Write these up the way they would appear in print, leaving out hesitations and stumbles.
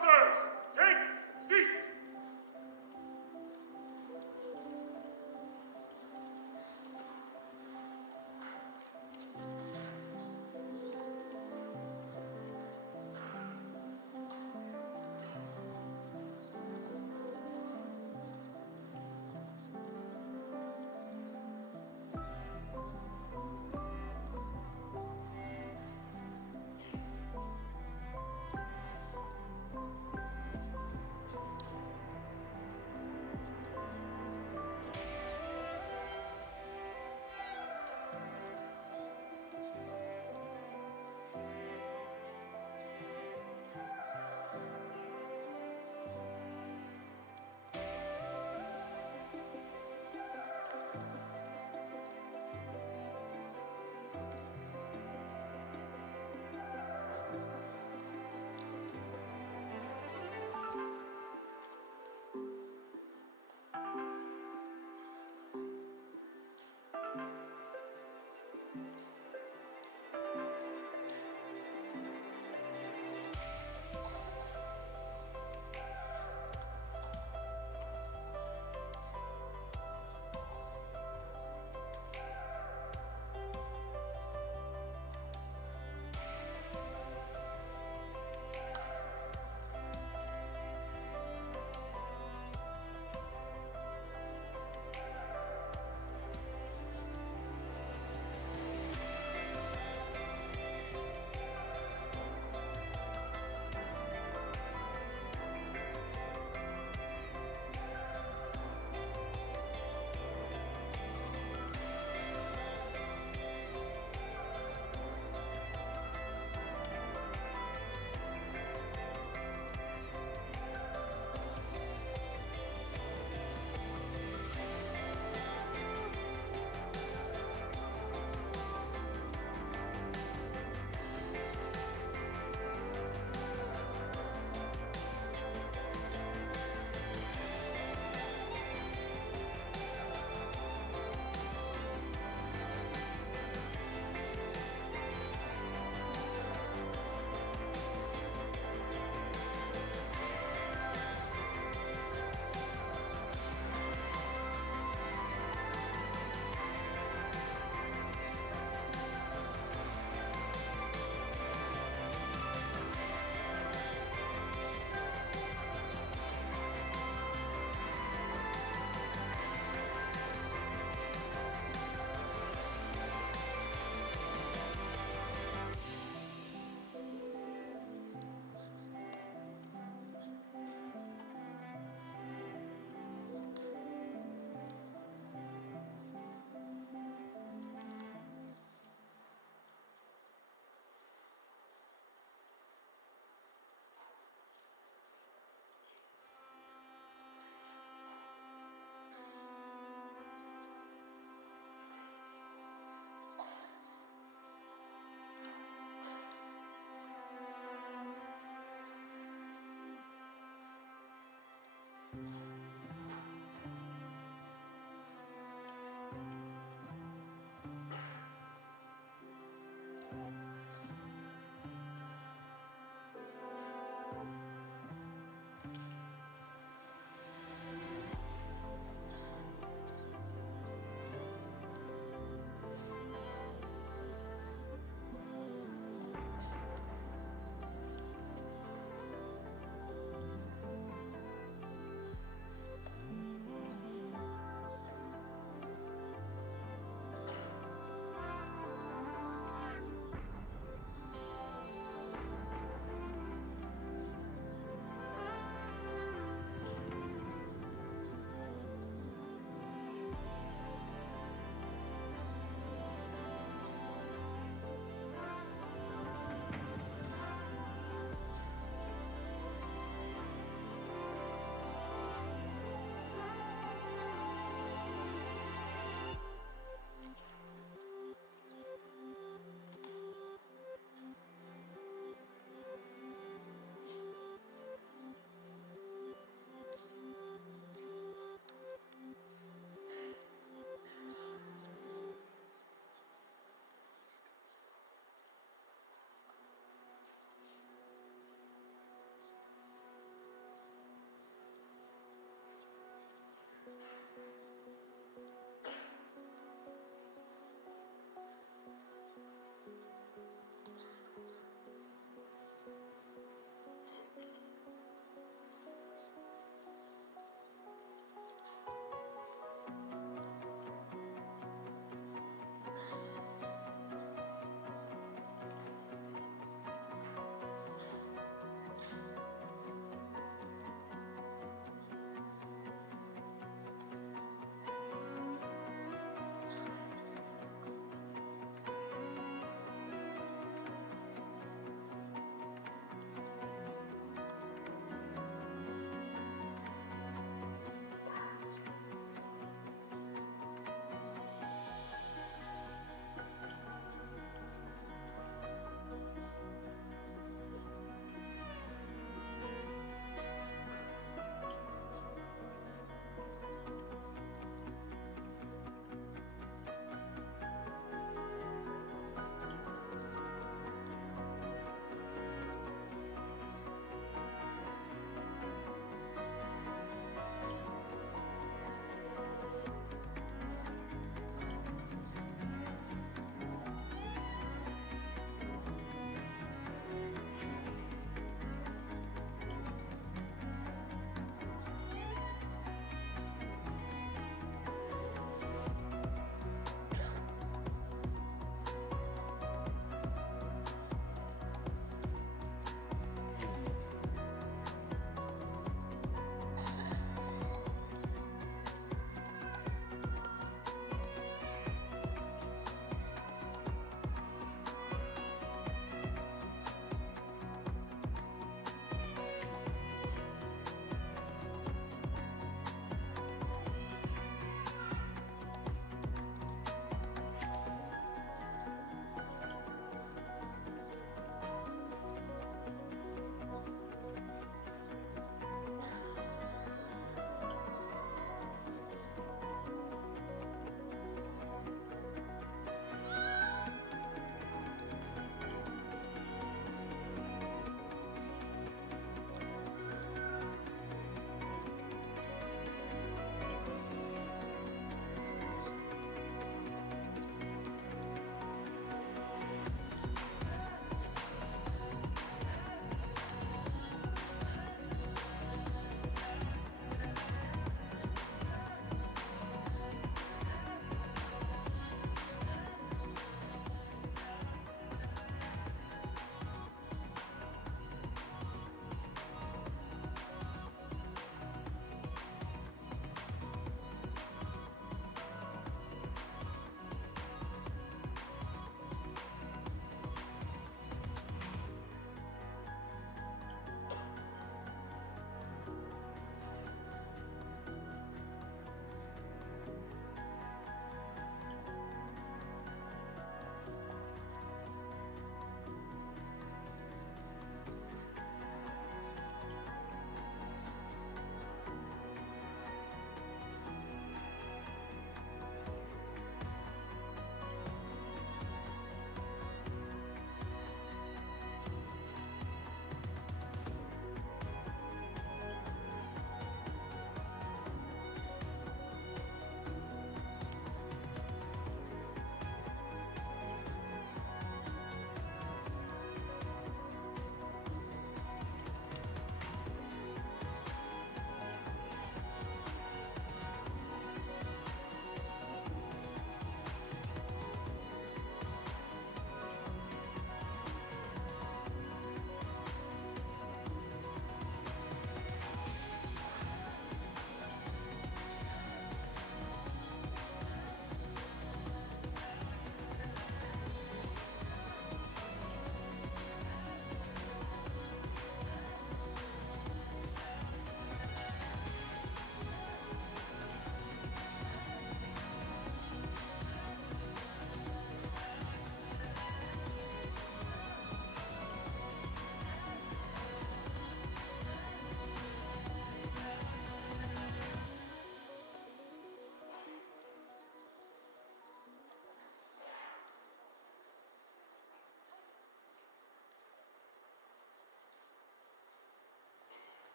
Officers, take seats.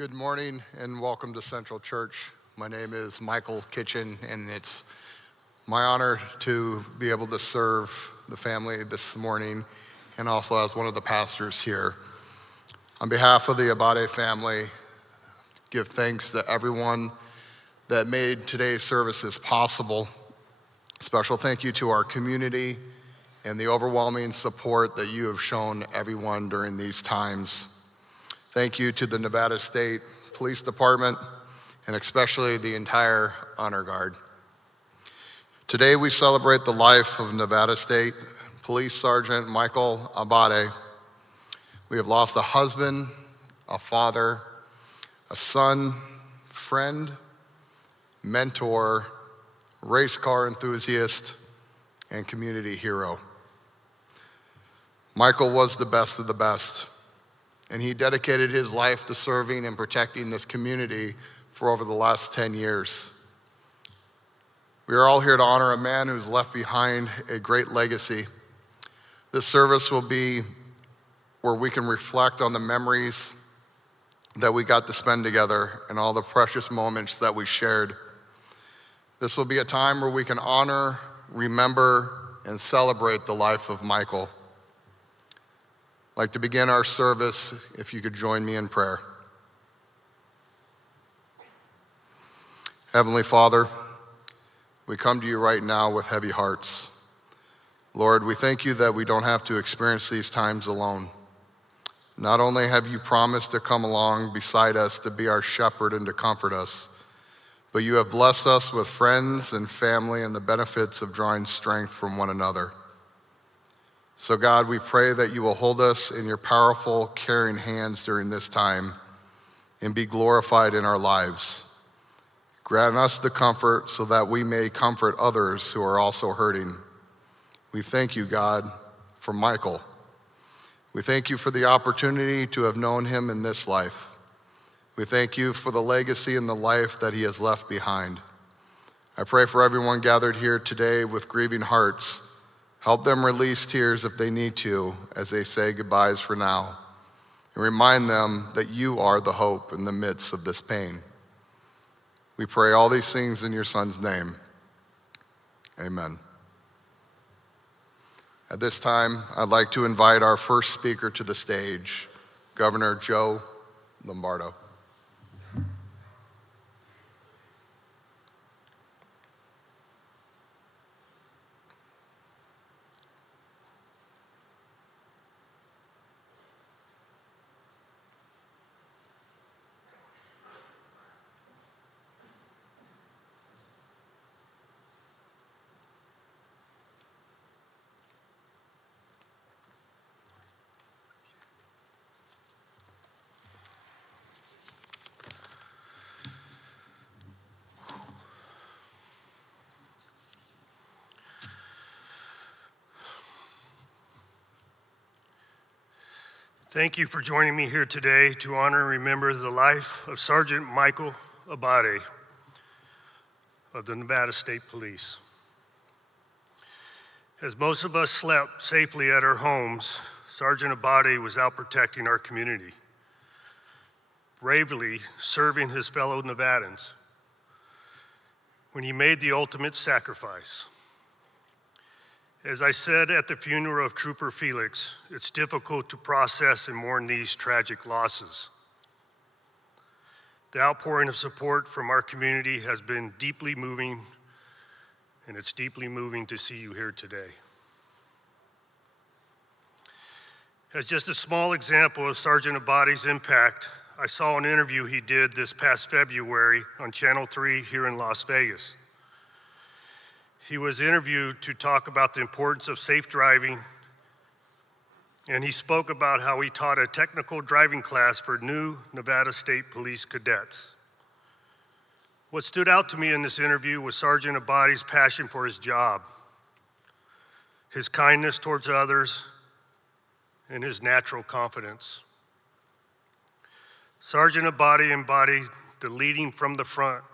Good morning and welcome to Central Church. My name is Michael Kitchen, and it's my honor to be able to serve the family this morning and also as one of the pastors here. On behalf of the Abbate family, give thanks to everyone that made today's services possible. Special thank you to our community and the overwhelming support that you have shown everyone during these times. Thank you to the Nevada State Police Department and especially the entire Honor Guard. Today we celebrate the life of Nevada State Police Sergeant Michael Abbate. We have lost a husband, a father, a son, friend, mentor, race car enthusiast, and community hero. Michael was the best of the best, and he dedicated his life to serving and protecting this community for over the last 10 years. We are all here to honor a man who's left behind a great legacy. This service will be where we can reflect on the memories that we got to spend together and all the precious moments that we shared. This will be a time where we can honor, remember, and celebrate the life of Michael. I'd like to begin our service, if you could join me in prayer. Heavenly Father, we come to you right now with heavy hearts. Lord, we thank you that we don't have to experience these times alone. Not only have you promised to come along beside us to be our shepherd and to comfort us, but you have blessed us with friends and family and the benefits of drawing strength from one another. So God, we pray that you will hold us in your powerful, caring hands during this time and be glorified in our lives. Grant us the comfort so that we may comfort others who are also hurting. We thank you, God, for Michael. We thank you for the opportunity to have known him in this life. We thank you for the legacy and the life that he has left behind. I pray for everyone gathered here today with grieving hearts. Help them release tears if they need to as they say goodbyes for now. And remind them that you are the hope in the midst of this pain. We pray all these things in your Son's name. Amen. At this time, I'd like to invite our first speaker to the stage, Governor Joe Lombardo. Thank you for joining me here today to honor and remember the life of Sergeant Michael Abbate of the Nevada State Police. As most of us slept safely at our homes, Sergeant Abbate was out protecting our community, bravely serving his fellow Nevadans when he made the ultimate sacrifice. As I said at the funeral of Trooper Felix, it's difficult to process and mourn these tragic losses. The outpouring of support from our community has been deeply moving, and it's deeply moving to see you here today. As just a small example of Sergeant Abbate's impact, I saw an interview he did this past February on Channel 3 here in Las Vegas. He was interviewed to talk about the importance of safe driving, and he spoke about how he taught a technical driving class for new Nevada State Police cadets. What stood out to me in this interview was Sergeant Abbate's passion for his job, his kindness towards others, and his natural confidence. Sergeant Abbate embodied the leading from the front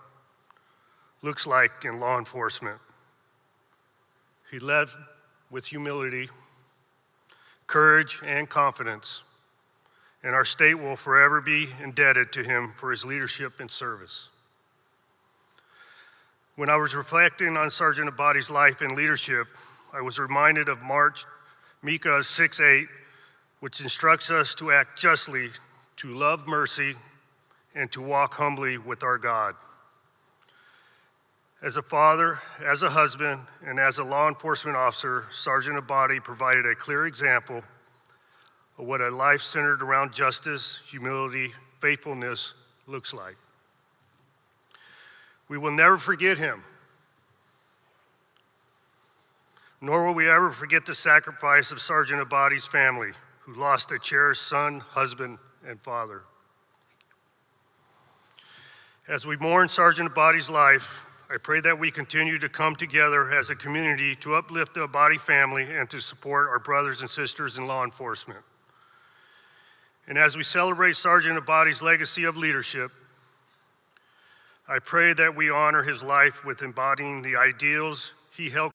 looks like in law enforcement. He led with humility, courage, and confidence, and our state will forever be indebted to him for his leadership and service. When I was reflecting on Sergeant Abbate's life and leadership, I was reminded of Micah 6:8, which instructs us to act justly, to love mercy, and to walk humbly with our God. As a father, as a husband, and as a law enforcement officer, Sergeant Abbate provided a clear example of what a life centered around justice, humility, faithfulness looks like. We will never forget him, nor will we ever forget the sacrifice of Sergeant Abbate's family, who lost a cherished son, husband, and father. As we mourn Sergeant Abbate's life, I pray that we continue to come together as a community to uplift the Abbate family and to support our brothers and sisters in law enforcement. And as we celebrate Sergeant Abbate's legacy of leadership, I pray that we honor his life with embodying the ideals he held.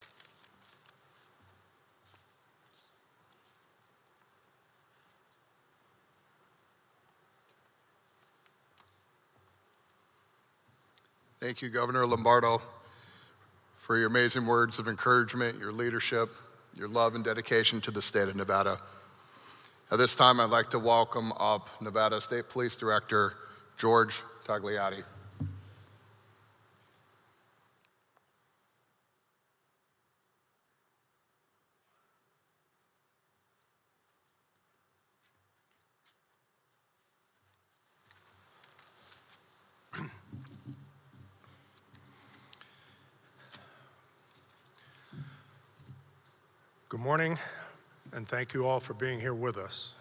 Thank you, Governor Lombardo, for your amazing words of encouragement, your leadership, your love and dedication to the state of Nevada. At this time, I'd like to welcome up Nevada State Police Director George Tagliati. Good morning, and thank you all for being here with us.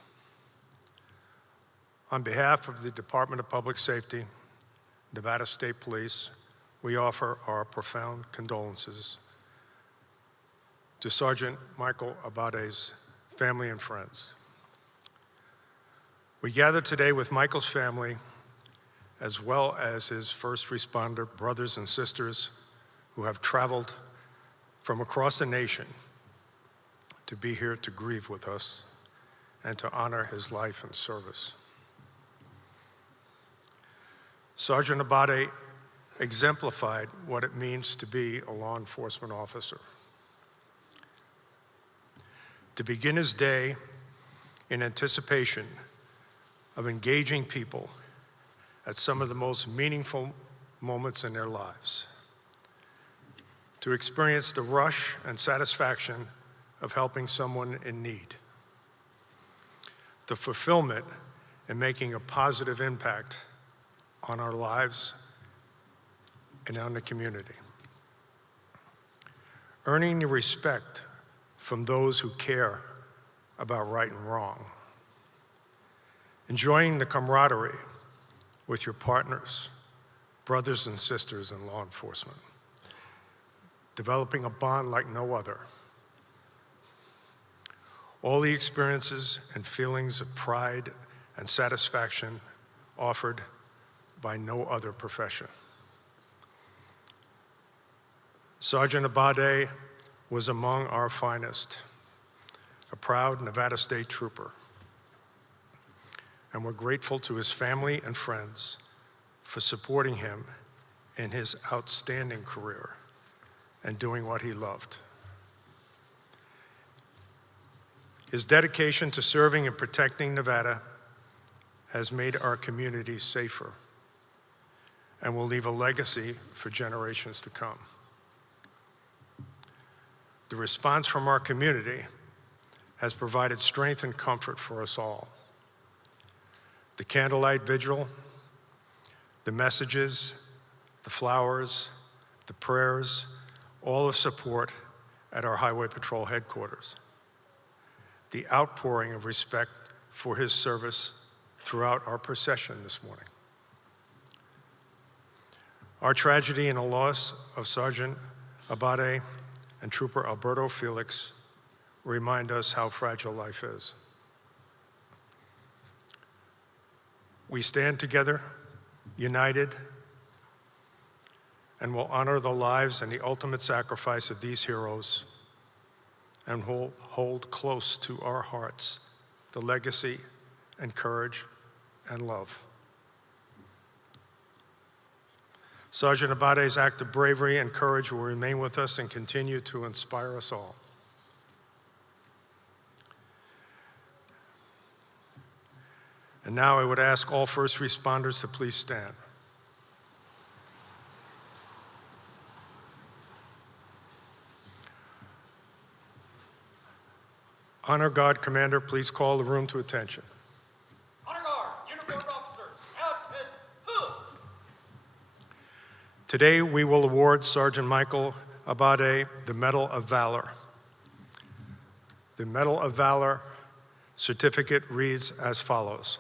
On behalf of the Department of Public Safety, Nevada State Police, we offer our profound condolences to Sergeant Michael Abbate's family and friends. We gather today with Michael's family, as well as his first responder brothers and sisters who have traveled from across the nation to be here to grieve with us and to honor his life and service. Sergeant Abbate exemplified what it means to be a law enforcement officer. To begin his day in anticipation of engaging people at some of the most meaningful moments in their lives. To experience the rush and satisfaction of helping someone in need. The fulfillment in making a positive impact on our lives and on the community. Earning the respect from those who care about right and wrong. Enjoying the camaraderie with your partners, brothers and sisters in law enforcement. Developing a bond like no other. All the experiences and feelings of pride and satisfaction offered by no other profession. Sergeant Abbate was among our finest, a proud Nevada State Trooper. And we're grateful to his family and friends for supporting him in his outstanding career and doing what he loved. His dedication to serving and protecting Nevada has made our community safer and will leave a legacy for generations to come. The response from our community has provided strength and comfort for us all. The candlelight vigil, the messages, the flowers, the prayers, all of support at our Highway Patrol headquarters. The outpouring of respect for his service throughout our procession this morning. Our tragedy and the loss of Sergeant Abbate and Trooper Alberto Felix remind us how fragile life is. We stand together, united, and will honor the lives and the ultimate sacrifice of these heroes, and will hold close to our hearts the legacy and courage and love. Sergeant Abbate's act of bravery and courage will remain with us and continue to inspire us all. And now I would ask all first responders to please stand. Honor Guard Commander, please call the room to attention. Honor Guard, uniformed officers, Abbate, who? Today, we will award Sergeant Michael Abbate the Medal of Valor. The Medal of Valor certificate reads as follows.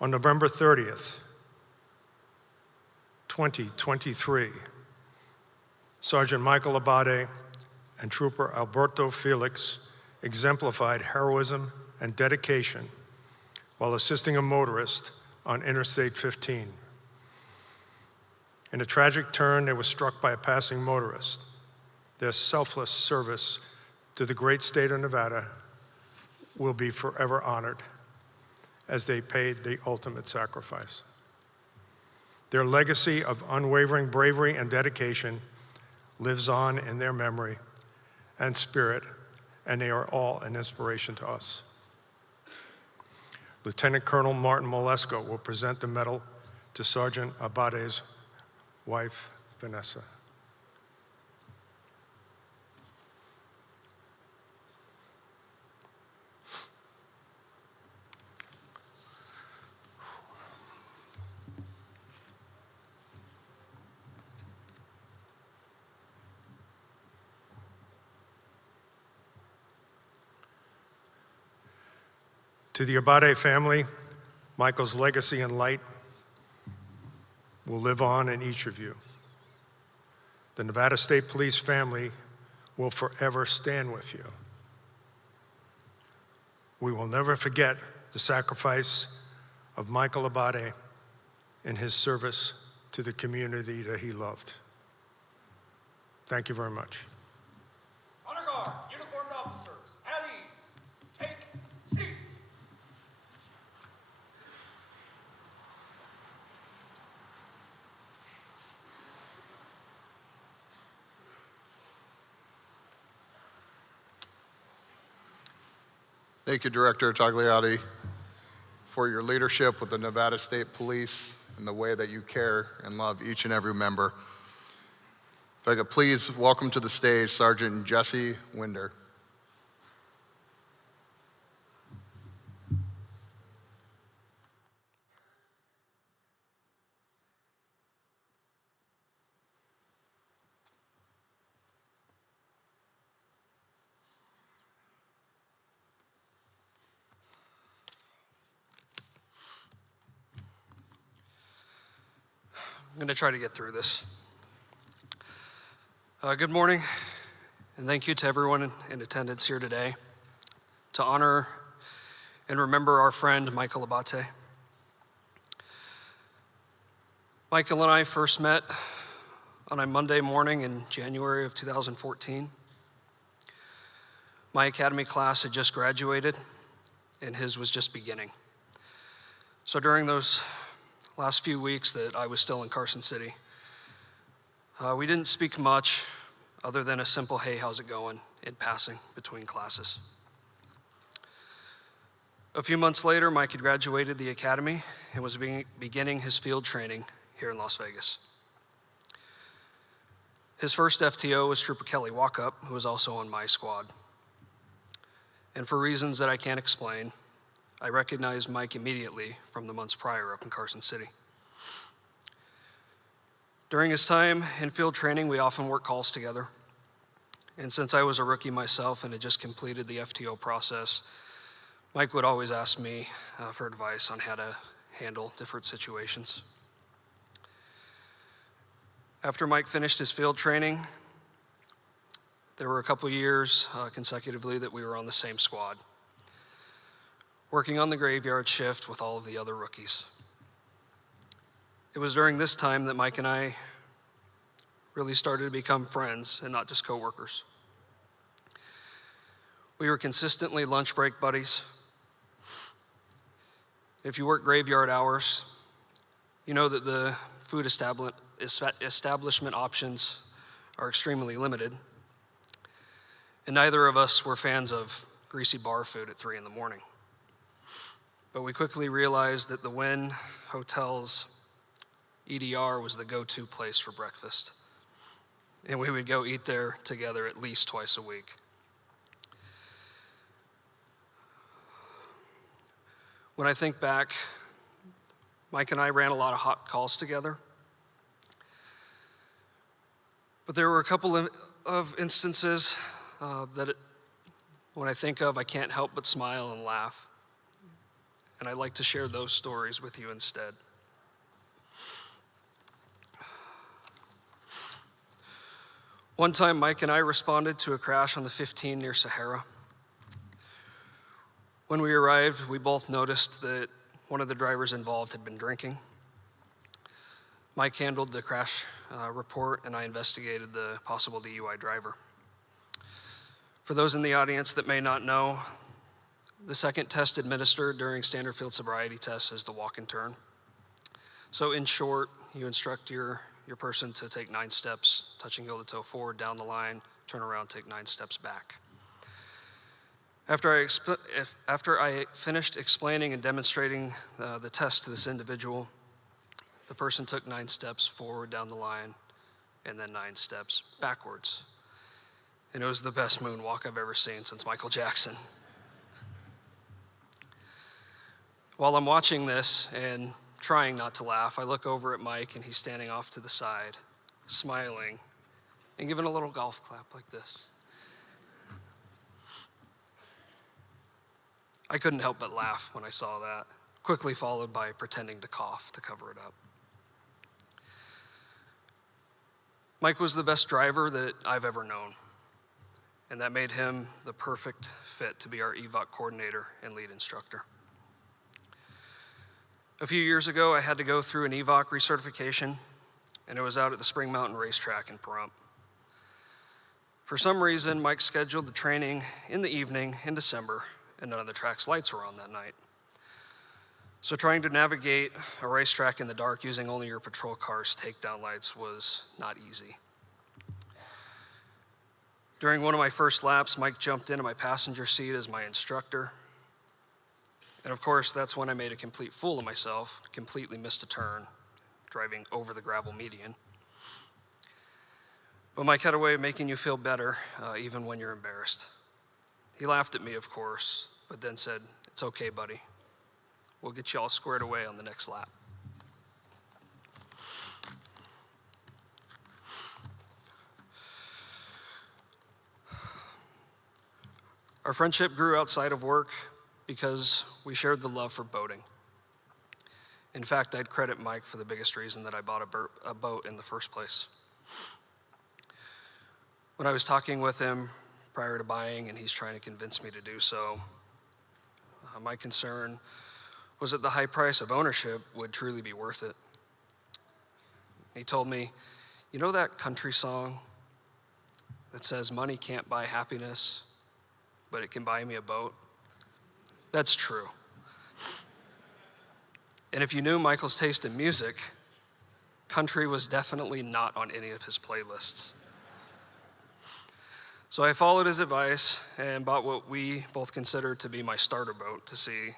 On November 30th, 2023, Sergeant Michael Abbate and Trooper Alberto Felix exemplified heroism and dedication while assisting a motorist on Interstate 15. In a tragic turn, they were struck by a passing motorist. Their selfless service to the great state of Nevada will be forever honored as they paid the ultimate sacrifice. Their legacy of unwavering bravery and dedication lives on in their memory and spirit, and they are all an inspiration to us. Lieutenant Colonel Martin Molesco will present the medal to Sergeant Abbate's wife, Vanessa. To the Abbate family, Michael's legacy and light will live on in each of you. The Nevada State Police family will forever stand with you. We will never forget the sacrifice of Michael Abbate in his service to the community that he loved. Thank you very much. Honor Guard, uniformed officers, at ease, take seats. Thank you, Director Tagliati, for your leadership with the Nevada State Police and the way that you care and love each and every member. If I could please welcome to the stage Sergeant Jesse Winder. I'm going to try to get through this. Good morning, and thank you to everyone in attendance here today to honor and remember our friend Michael Abbate. Michael and I first met on a Monday morning in January of 2014. My academy class had just graduated, and his was just beginning. So during those last few weeks that I was still in Carson City, we didn't speak much other than a simple, hey, how's it going, in passing between classes. A few months later, Mike had graduated the academy and was beginning his field training here in Las Vegas. His first FTO was Trooper Kelly Walkup, who was also on my squad. And for reasons that I can't explain, I recognized Mike immediately from the months prior up in Carson City. During his time in field training, we often worked calls together. And since I was a rookie myself and had just completed the FTO process, Mike would always ask me for advice on how to handle different situations. After Mike finished his field training, there were a couple years consecutively that we were on the same squad, working on the graveyard shift with all of the other rookies. It was during this time that Mike and I really started to become friends and not just coworkers. We were consistently lunch break buddies. If you work graveyard hours, you know that the food establishment options are extremely limited. And neither of us were fans of greasy bar food at 3 in the morning. But we quickly realized that the Wynn Hotel's EDR was the go-to place for breakfast. And we would go eat there together at least twice a week. When I think back, Mike and I ran a lot of hot calls together. But there were a couple of instances when I think of, I can't help but smile and laugh. And I'd like to share those stories with you instead. One time, Mike and I responded to a crash on the 15 near Sahara. When we arrived, we both noticed that one of the drivers involved had been drinking. Mike handled the crash report, and I investigated the possible DUI driver. For those in the audience that may not know, the second test administered during standard field sobriety tests is the walk and turn. So in short, you instruct your person to take 9 steps, touching heel to toe forward, down the line, turn around, take 9 steps back. After I finished explaining and demonstrating the test to this individual, the person took 9 steps forward down the line and then 9 steps backwards. And it was the best moonwalk I've ever seen since Michael Jackson. While I'm watching this and trying not to laugh, I look over at Mike and he's standing off to the side, smiling and giving a little golf clap like this. I couldn't help but laugh when I saw that, quickly followed by pretending to cough to cover it up. Mike was the best driver that I've ever known, and that made him the perfect fit to be our EVOC coordinator and lead instructor. A few years ago, I had to go through an EVOC recertification, and it was out at the Spring Mountain Racetrack in Pahrump. For some reason, Mike scheduled the training in the evening in December, and none of the track's lights were on that night. So trying to navigate a racetrack in the dark using only your patrol car's takedown lights was not easy. During one of my first laps, Mike jumped into my passenger seat as my instructor. And of course, that's when I made a complete fool of myself, completely missed a turn, driving over the gravel median. But Mike had a way of making you feel better, even when you're embarrassed. He laughed at me, of course, but then said, "It's okay, buddy. We'll get you all squared away on the next lap." Our friendship grew outside of work because we shared the love for boating. In fact, I'd credit Mike for the biggest reason that I bought a boat in the first place. When I was talking with him prior to buying and he's trying to convince me to do so, my concern was that the high price of ownership would truly be worth it. He told me, "You know that country song that says money can't buy happiness, but it can buy me a boat?" That's true. And if you knew Michael's taste in music, country was definitely not on any of his playlists. So I followed his advice and bought what we both considered to be my starter boat to see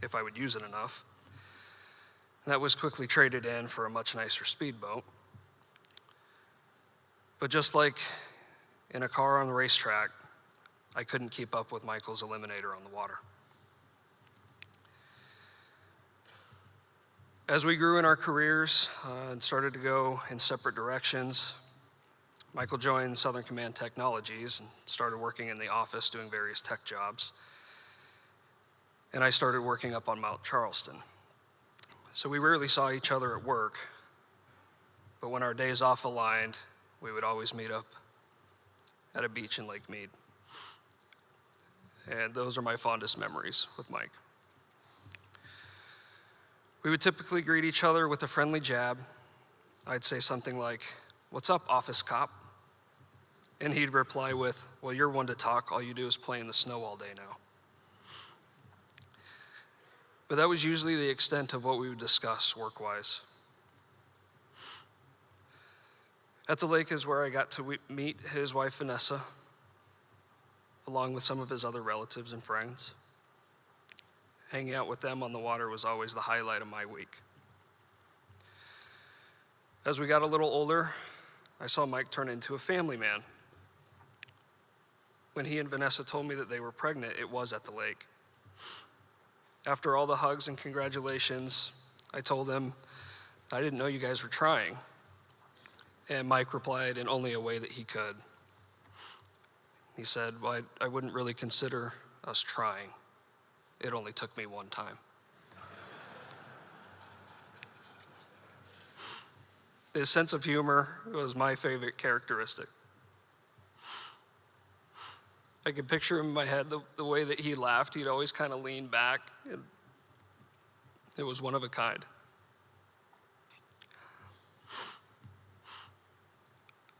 if I would use it enough. That was quickly traded in for a much nicer speedboat. But just like in a car on the racetrack, I couldn't keep up with Michael's Eliminator on the water. As we grew in our careers and started to go in separate directions, Michael joined Southern Command Technologies and started working in the office doing various tech jobs. And I started working up on Mount Charleston. So we rarely saw each other at work, but when our days off aligned, we would always meet up at a beach in Lake Mead. And those are my fondest memories with Mike. We would typically greet each other with a friendly jab. I'd say something like, "What's up, office cop?" And he'd reply with, "Well, you're one to talk. All you do is play in the snow all day now." But that was usually the extent of what we would discuss work-wise. At the lake is where I got to meet his wife, Vanessa, along with some of his other relatives and friends. Hanging out with them on the water was always the highlight of my week. As we got a little older, I saw Mike turn into a family man. When he and Vanessa told me that they were pregnant, it was at the lake. After all the hugs and congratulations, I told him, I didn't know you guys were trying. And Mike replied in only a way that he could. He said, well, I wouldn't really consider us trying. It only took me one time. His sense of humor was my favorite characteristic. I could picture him in my head, the way that he laughed. He'd always kind of lean back. And it was one of a kind.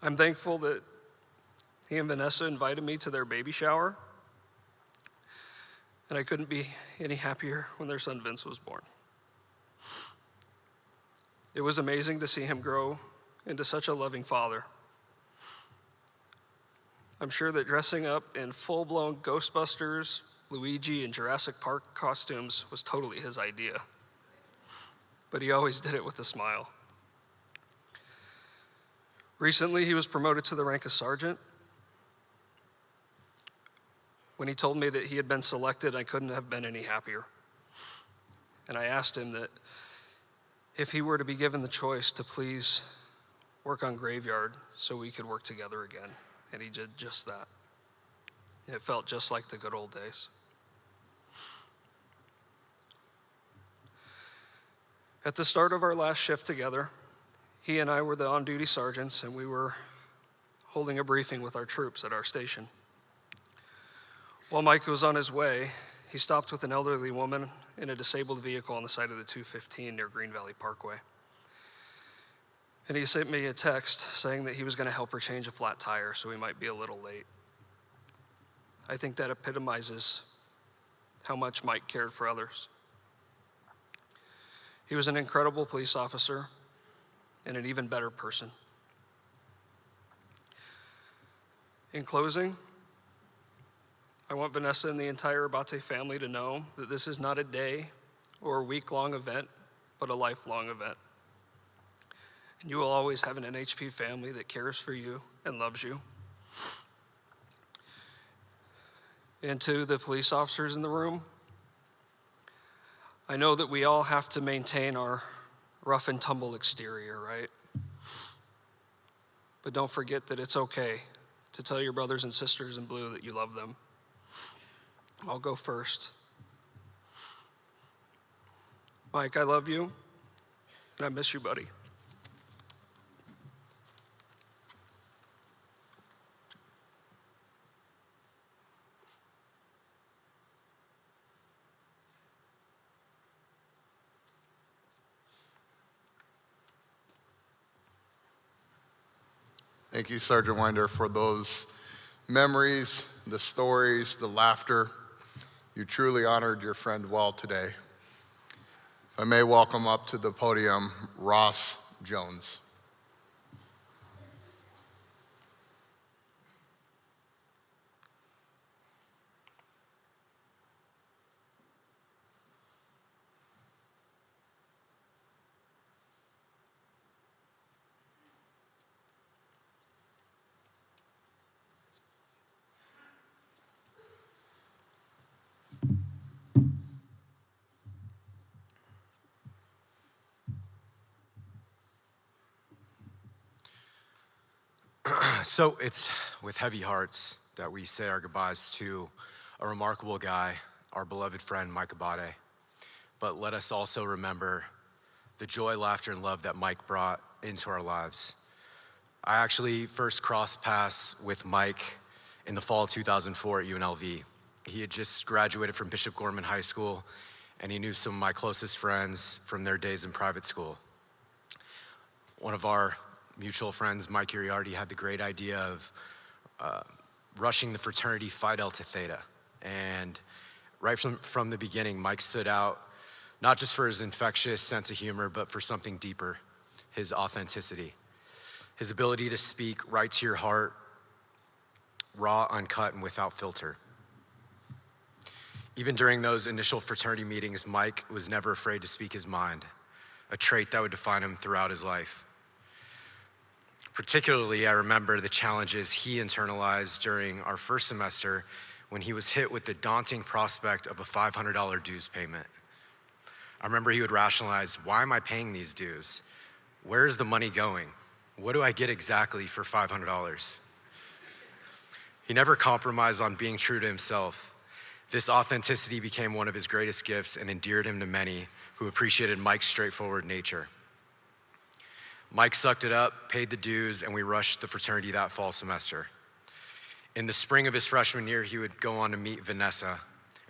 I'm thankful that he and Vanessa invited me to their baby shower, and I couldn't be any happier when their son Vince was born. It was amazing to see him grow into such a loving father. I'm sure that dressing up in full-blown Ghostbusters, Luigi, and Jurassic Park costumes was totally his idea, but he always did it with a smile. Recently, he was promoted to the rank of sergeant. When he told me that he had been selected, I couldn't have been any happier. And I asked him that if he were to be given the choice to please work on Graveyard so we could work together again. And he did just that. It felt just like the good old days. At the start of our last shift together, he and I were the on-duty sergeants, and we were holding a briefing with our troops at our station. While Mike was on his way, he stopped with an elderly woman in a disabled vehicle on the side of the 215 near Green Valley Parkway. And he sent me a text saying that he was going to help her change a flat tire, so we might be a little late. I think that epitomizes how much Mike cared for others. He was an incredible police officer and an even better person. In closing, I want Vanessa and the entire Abbate family to know that this is not a day or a week-long event, but a lifelong event. And you will always have an NHP family that cares for you and loves you. And to the police officers in the room, I know that we all have to maintain our rough and tumble exterior, right? But don't forget that it's okay to tell your brothers and sisters in blue that you love them. I'll go first. Mike, I love you, and I miss you, buddy. Thank you, Sergeant Winder, for those memories, the stories, the laughter. You truly honored your friend well today. If I may welcome up to the podium, Ross Jones. So it's with heavy hearts that we say our goodbyes to a remarkable guy, our beloved friend, Mike Abbate. But let us also remember the joy, laughter, and love that Mike brought into our lives. I actually first crossed paths with Mike in the fall of 2004 at UNLV. He had just graduated from Bishop Gorman High School, and he knew some of my closest friends from their days in private school. One of our mutual friends, Mike Uriardi, had the great idea of rushing the fraternity Phi Delta Theta. And right from the beginning, Mike stood out not just for his infectious sense of humor, but for something deeper, his authenticity, his ability to speak right to your heart, raw, uncut, and without filter. Even during those initial fraternity meetings, Mike was never afraid to speak his mind, a trait that would define him throughout his life. Particularly, I remember the challenges he internalized during our first semester when he was hit with the daunting prospect of a $500 dues payment. I remember he would rationalize, why am I paying these dues? Where is the money going? What do I get exactly for $500? He never compromised on being true to himself. This authenticity became one of his greatest gifts and endeared him to many who appreciated Mike's straightforward nature. Mike sucked it up, paid the dues, and we rushed the fraternity that fall semester. In the spring of his freshman year, he would go on to meet Vanessa,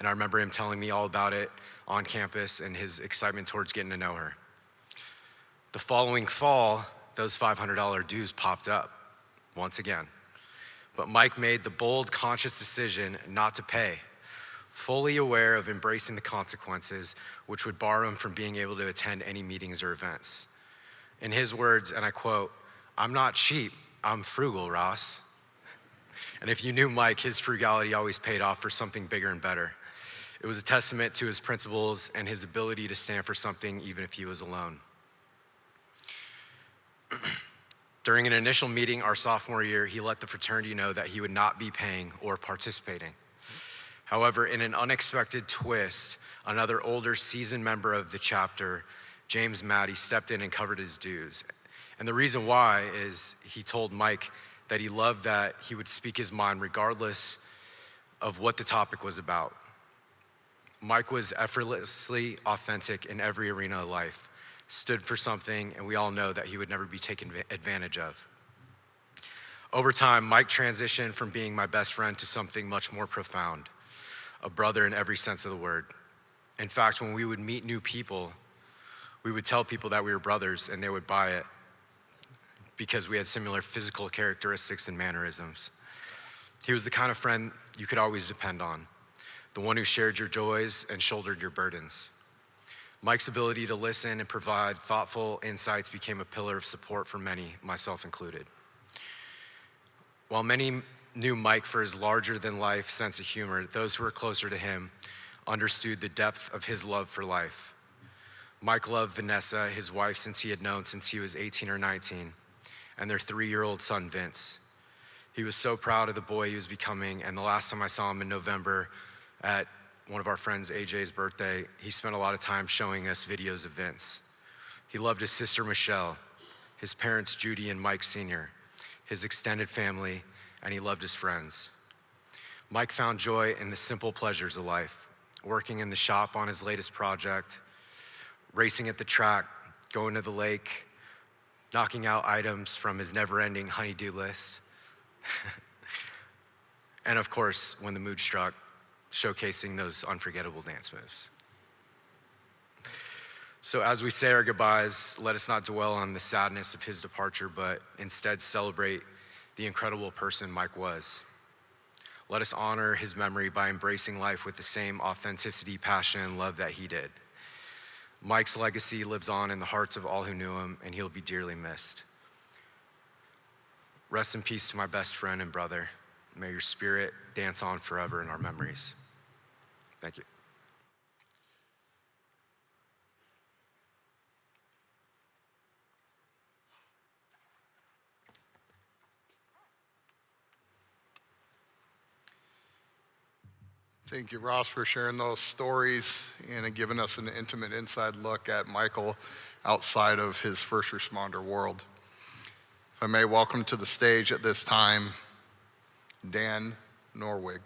and I remember him telling me all about it on campus and his excitement towards getting to know her. The following fall, those $500 dues popped up once again. But Mike made the bold, conscious decision not to pay, fully aware of embracing the consequences, which would bar him from being able to attend any meetings or events. In his words, and I quote, "I'm not cheap, I'm frugal, Ross." And if you knew Mike, his frugality always paid off for something bigger and better. It was a testament to his principles and his ability to stand for something even if he was alone. During an initial meeting our sophomore year, he let the fraternity know that he would not be paying or participating. However, in an unexpected twist, another older seasoned member of the chapter, James Maddie, stepped in and covered his dues. And the reason why is he told Mike that he loved that he would speak his mind regardless of what the topic was about. Mike was effortlessly authentic in every arena of life, stood for something, and we all know that he would never be taken advantage of. Over time, Mike transitioned from being my best friend to something much more profound, a brother in every sense of the word. In fact, when we would meet new people, we would tell people that we were brothers and they would buy it because we had similar physical characteristics and mannerisms. He was the kind of friend you could always depend on, the one who shared your joys and shouldered your burdens. Mike's ability to listen and provide thoughtful insights became a pillar of support for many, myself included. While many knew Mike for his larger-than-life sense of humor, those who were closer to him understood the depth of his love for life. Mike loved Vanessa, his wife, since he had known since he was 18 or 19, and their 3-year-old son, Vince. He was so proud of the boy he was becoming, and the last time I saw him in November at one of our friends, AJ's birthday, he spent a lot of time showing us videos of Vince. He loved his sister, Michelle, his parents, Judy and Mike Sr., his extended family, and he loved his friends. Mike found joy in the simple pleasures of life, working in the shop on his latest project, racing at the track, going to the lake, knocking out items from his never-ending honey-do list, and of course, when the mood struck, showcasing those unforgettable dance moves. So as we say our goodbyes, let us not dwell on the sadness of his departure, but instead celebrate the incredible person Mike was. Let us honor his memory by embracing life with the same authenticity, passion, and love that he did. Mike's legacy lives on in the hearts of all who knew him, and he'll be dearly missed. Rest in peace to my best friend and brother. May your spirit dance on forever in our memories. Thank you. Thank you, Ross, for sharing those stories and giving us an intimate inside look at Michael outside of his first responder world. If I may welcome to the stage at this time, Dan Norwig.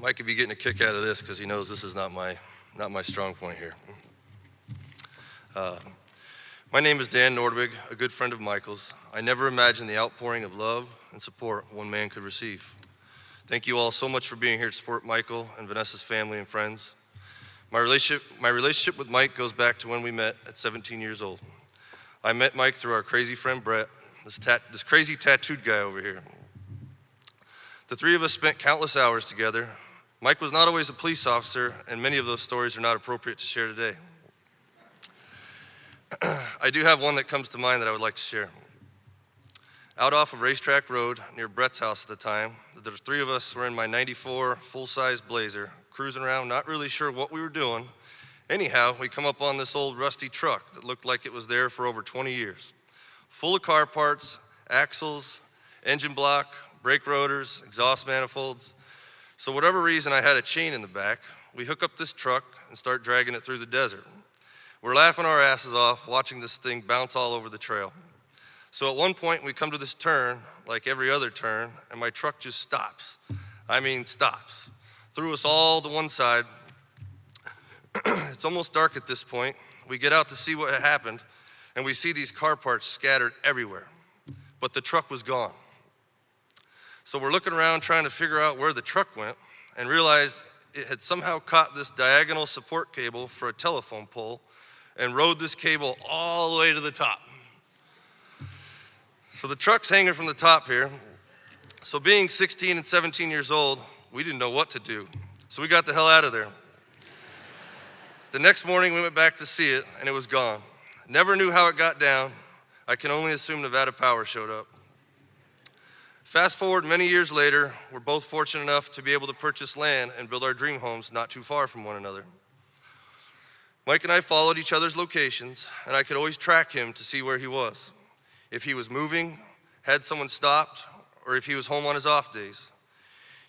Mike would be getting a kick out of this because he knows this is not my strong point here. My name is Dan Nordwig, a good friend of Michael's. I never imagined the outpouring of love and support one man could receive. Thank you all so much for being here to support Michael and Vanessa's family and friends. My relationship with Mike goes back to when we met at 17 years old. I met Mike through our crazy friend Brett, this crazy tattooed guy over here. The three of us spent countless hours together. Mike was not always a police officer, and many of those stories are not appropriate to share today. I do have one that comes to mind that I would like to share. Out off of Racetrack Road near Brett's house at the time, the three of us were in my '94 full-size Blazer, cruising around, not really sure what we were doing. Anyhow, we come up on this old rusty truck that looked like it was there for over 20 years, full of car parts, axles, engine block, brake rotors, exhaust manifolds. So whatever reason, I had a chain in the back. We hook up this truck and start dragging it through the desert. We're laughing our asses off, watching this thing bounce all over the trail. So at one point, we come to this turn, like every other turn, and my truck just stops. I mean, stops. Threw us all to one side. It's almost dark at this point. We get out to see what had happened, and we see these car parts scattered everywhere. But the truck was gone. So we're looking around trying to figure out where the truck went, and realized it had somehow caught this diagonal support cable for a telephone pole and rode this cable all the way to the top. So the truck's hanging from the top here. So being 16 and 17 years old, we didn't know what to do. So we got the hell out of there. The next morning we went back to see it, and it was gone. Never knew how it got down. I can only assume Nevada Power showed up. Fast forward many years later, we're both fortunate enough to be able to purchase land and build our dream homes not too far from one another. Mike and I followed each other's locations, and I could always track him to see where he was. If he was moving, had someone stopped, or if he was home on his off days.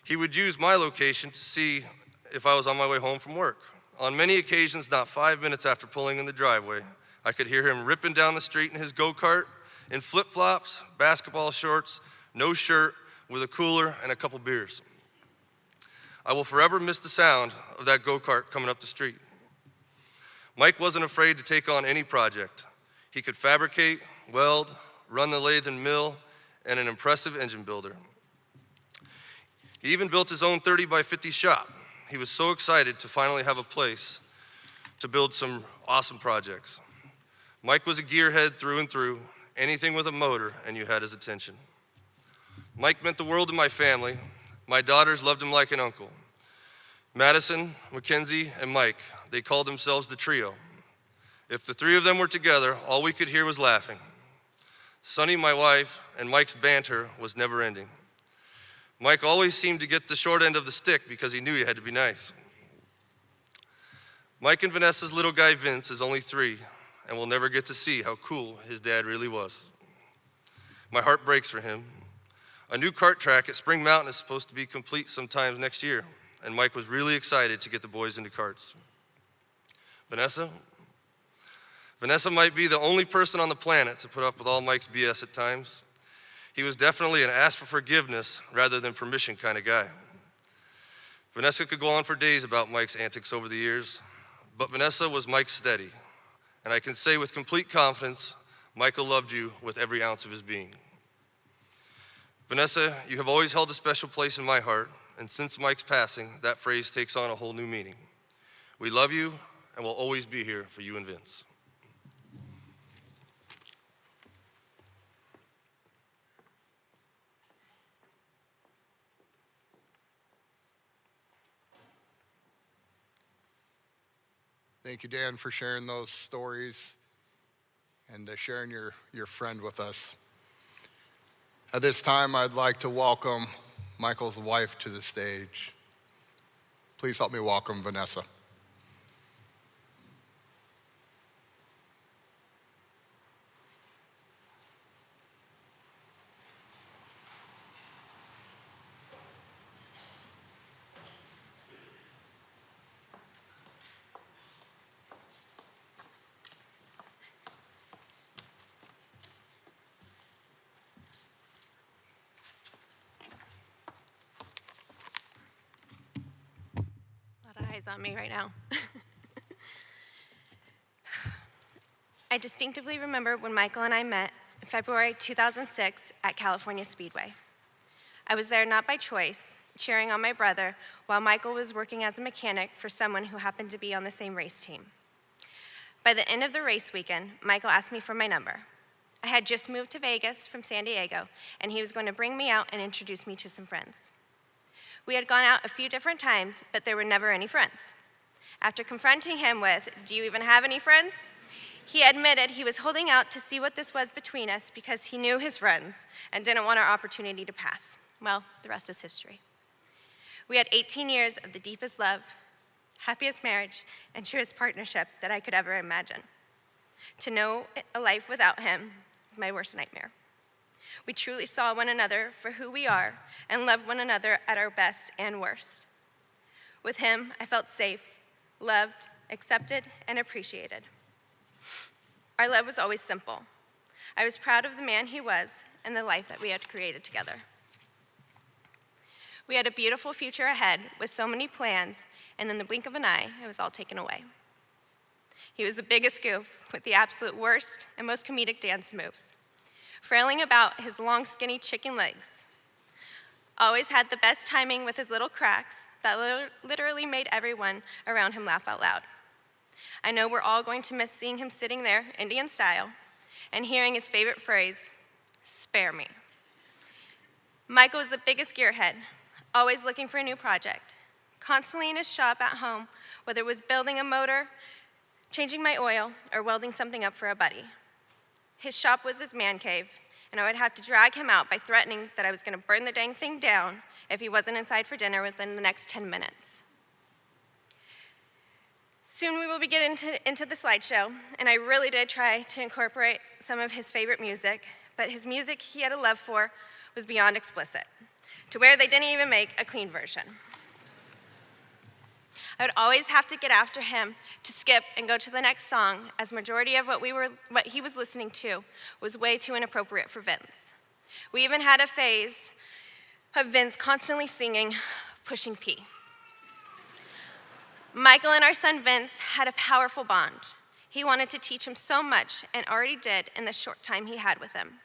He would use my location to see if I was on my way home from work. On many occasions, not 5 minutes after pulling in the driveway, I could hear him ripping down the street in his go-kart, in flip-flops, basketball shorts, no shirt, with a cooler and a couple beers. I will forever miss the sound of that go-kart coming up the street. Mike wasn't afraid to take on any project. He could fabricate, weld, run the lathe and mill, and an impressive engine builder. He even built his own 30 by 50 shop. He was so excited to finally have a place to build some awesome projects. Mike was a gearhead through and through, anything with a motor, and you had his attention. Mike meant the world to my family. My daughters loved him like an uncle. Madison, Mackenzie, and Mike, they called themselves the trio. If the three of them were together, all we could hear was laughing. Sunny, my wife, and Mike's banter was never ending. Mike always seemed to get the short end of the stick because he knew he had to be nice. Mike and Vanessa's little guy Vince is only 3 and will never get to see how cool his dad really was. My heart breaks for him. A new kart track at Spring Mountain is supposed to be complete sometime next year, and Mike was really excited to get the boys into karts. Vanessa might be the only person on the planet to put up with all Mike's BS at times. He was definitely an ask for forgiveness rather than permission kind of guy. Vanessa could go on for days about Mike's antics over the years, but Vanessa was Mike's steady. And I can say with complete confidence, Michael loved you with every ounce of his being. Vanessa, you have always held a special place in my heart, and since Mike's passing, that phrase takes on a whole new meaning. We love you, and we'll always be here for you and Vince. Thank you, Dan, for sharing those stories and sharing your friend with us. At this time, I'd like to welcome Michael's wife to the stage. Please help me welcome Vanessa. On me right now. I distinctively remember when Michael and I met in February 2006 at California Speedway. I was there not by choice, cheering on my brother, while Michael was working as a mechanic for someone who happened to be on the same race team. By the end of the race weekend, Michael asked me for my number. I had just moved to Vegas from San Diego, and he was going to bring me out and introduce me to some friends. We had gone out a few different times, but there were never any friends. After confronting him with, "Do you even have any friends?" he admitted he was holding out to see what this was between us because he knew his friends and didn't want our opportunity to pass. Well, the rest is history. We had 18 years of the deepest love, happiest marriage, and truest partnership that I could ever imagine. To know a life without him is my worst nightmare. We truly saw one another for who we are and loved one another at our best and worst. With him, I felt safe, loved, accepted, and appreciated. Our love was always simple. I was proud of the man he was and the life that we had created together. We had a beautiful future ahead with so many plans, and in the blink of an eye, it was all taken away. He was the biggest goof with the absolute worst and most comedic dance moves, frailing about his long, skinny chicken legs. Always had the best timing with his little cracks that literally made everyone around him laugh out loud. I know we're all going to miss seeing him sitting there, Indian style, and hearing his favorite phrase, "Spare me." Michael was the biggest gearhead, always looking for a new project, constantly in his shop at home, whether it was building a motor, changing my oil, or welding something up for a buddy. His shop was his man cave, and I would have to drag him out by threatening that I was going to burn the dang thing down if he wasn't inside for dinner within the next 10 minutes. Soon we will be getting into the slideshow, and I really did try to incorporate some of his favorite music, but his music he had a love for was beyond explicit, to where they didn't even make a clean version. I would always have to get after him to skip and go to the next song, as majority of what he was listening to was way too inappropriate for Vince. We even had a phase of Vince constantly singing "Pushing P." Michael and our son Vince had a powerful bond. He wanted to teach him so much and already did in the short time he had with him.